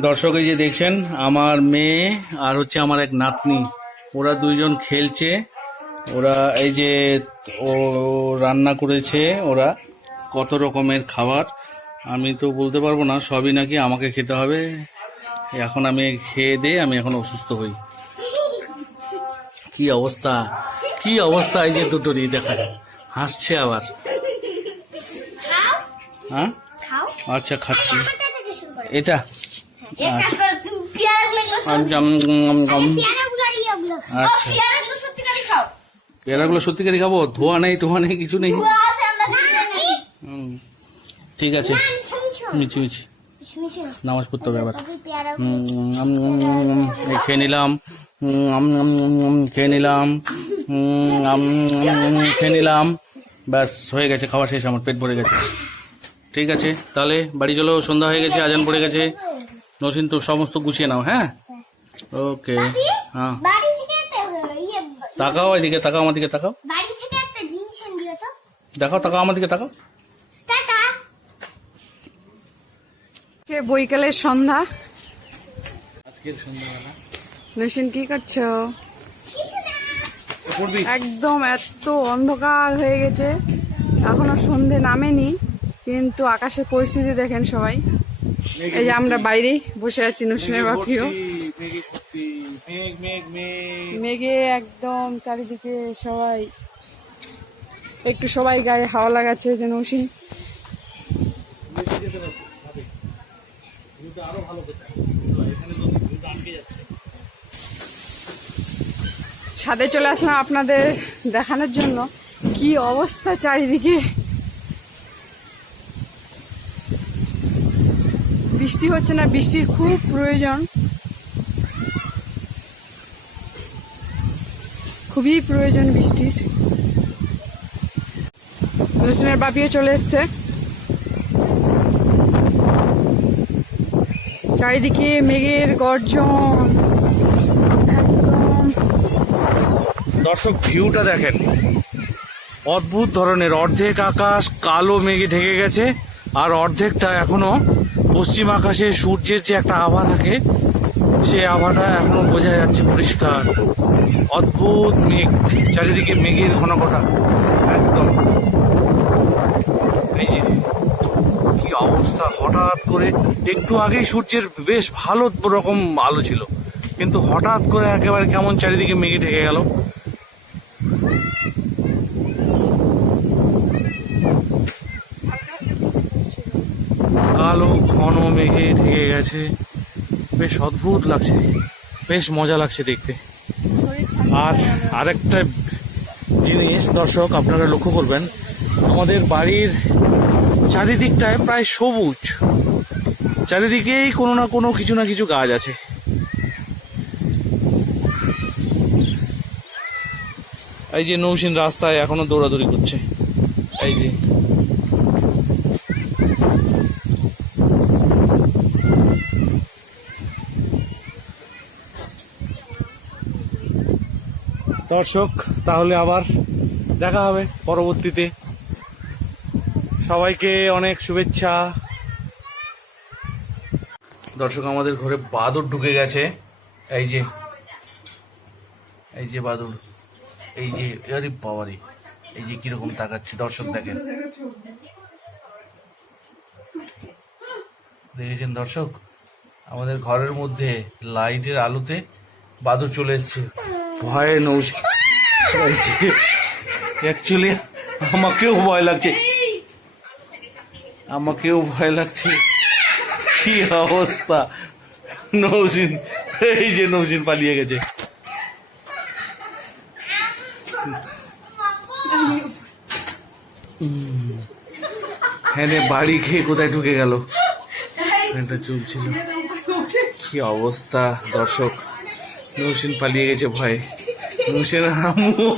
দর্শক এই যে দেখছেন আমার মেয়ে আর হচ্ছে আমার এক নাতনি। ওরা দুইজন খেলছে। ওরা এই যে ও রান্না করেছে ওরা কত রকমের খাবার। আমি তো বলতে পারব না সবই নাকি আমাকে খেতে হবে। এখন আমি খেয়ে দিয়ে আমি এখন অসুস্থ হই। কি অবস্থা? কি অবস্থা এই যে দুটোরই দেখা যায় হাসছে আবার। হ্যাঁ? আচ্ছা খাচ্ছি। এটা? পেয়ারাগুলো উম, পেয়ারাগুলো আচ্ছা। সত্যিকারই খাও। পেয়ারাগুলো সত্যিকারই খাব? ধোয়া নেই টোয়া নেই কিছু নেই? ঠিক আছে। মিছি মিছি নামাজ পড়তে হবে আবার এই খেয়ে নিলাম। খেয়ে নিলাম। খেয়ে নিলাম। ব্যাস হয়ে গেছে খাওয়া শেষ আমার পেট ভরে গেছে। ঠিক আছে তাহলে বাড়ি চলো সন্ধ্যা হয়ে গেছে আজান পড়ে গেছে। নসিন তো সমস্ত গুছিয়ে নাও হ্যাঁ? ওকে হ্যাঁ। বাড়ি থেকে একটা ইয়ে তাকাও এদিকে তাকাও আমার দিকে তাকাও। বাড়ি থেকে একটা জিনিস এনে দিও তো। দেখাও তাকাও আমার দিকে তাকাও। বৈকালের সন্ধ্যা? আজকের সন্ধ্যাবেলা। নসীন কি করছ? একদম এত অন্ধকার হয়ে গেছে। এখনও সন্ধে নামেনি কিন্তু আকাশের পরিস্থিতি দেখেন সবাই। এই যে আমরা বাইরেই বসে আছি নসীনের বাপিও। মেঘ একদম চারিদিকে সবাই, একটু সবাই গায়ে হাওয়া লাগাচ্ছে যে নসীন। আরও ছাদে চলে আসলাম আপনাদের দেখানোর জন্য। কি অবস্থা চারিদিকে? বৃষ্টি হচ্ছে না, বৃষ্টির খুব প্রয়োজন। খুবই প্রয়োজন বৃষ্টির। রসুনের বাপিও চলে এসছে। চারিদিকে মেঘের গর্জন। দর্শক ভিউটা দেখেন। অদ্ভুত ধরনের, অর্ধেক আকাশ কালো মেঘে ঢেকে গেছে, আর অর্ধেকটা এখনও পশ্চিম আকাশে সূর্যের যে একটা আভা থাকে, সে আভাটা এখনও বোঝা যাচ্ছে পরিষ্কার। অদ্ভুত মেঘ, চারিদিকে মেঘের ঘন ঘটা। একদম। এই যে, কি অবস্থা হঠাৎ করে। একটু আগেই সূর্যের বেশ ভালো রকম আলো ছিল। কিন্তু হঠাৎ করে একেবারে কেমন চারিদিকে মেঘে ঢেকে গেল। কালো ঘন মেঘে ঢেকে গেছে। বেশ অদ্ভুত লাগছে। বেশ মজা লাগছে দেখতে। আর আরেকটা জিনিস, দর্শক, আপনারা লক্ষ্য করবেন, আমাদের বাড়ির চারিদিকটায় প্রায় সবুজ। চারিদিকেই কোনো না কোনো কিছু না কিছু গাছ আছে। এই যে নৌসিন রাস্তায় এখনও দৌড়াদৌড়ি করছে। এই যে দর্শক, তাহলে আবার দেখা হবে পরবর্তীতে। সবাইকে অনেক শুভেচ্ছা। দর্শক, আমাদের ঘরে বাদর ঢুকে গেছে। এই যে এই যে বাদুর এই যে, আরে বাবারে, এই যে কীরকম তাকাচ্ছে দর্শক দেখেন। দেখেছেন দর্শক? আমাদের ঘরের মধ্যে লাইটের আলোতে বাদুর চলে এসছে। ভয়ে নৌসে অ্যাকচুয়ালি আমাকেও ভয় লাগছে। আমাকেও ভয় লাগছে। কি অবস্থা? নৌসিন এই যে নৌসিন পালিয়ে গেছে। হ্যাঁ রে, বাড়ি খেয়ে কোথায় ঢুকে গেল? ফ্যানটা চলছিল। কি অবস্থা দর্শক? নৌসিন পালিয়ে গেছে ভয়ে। নৌসেন আম্মু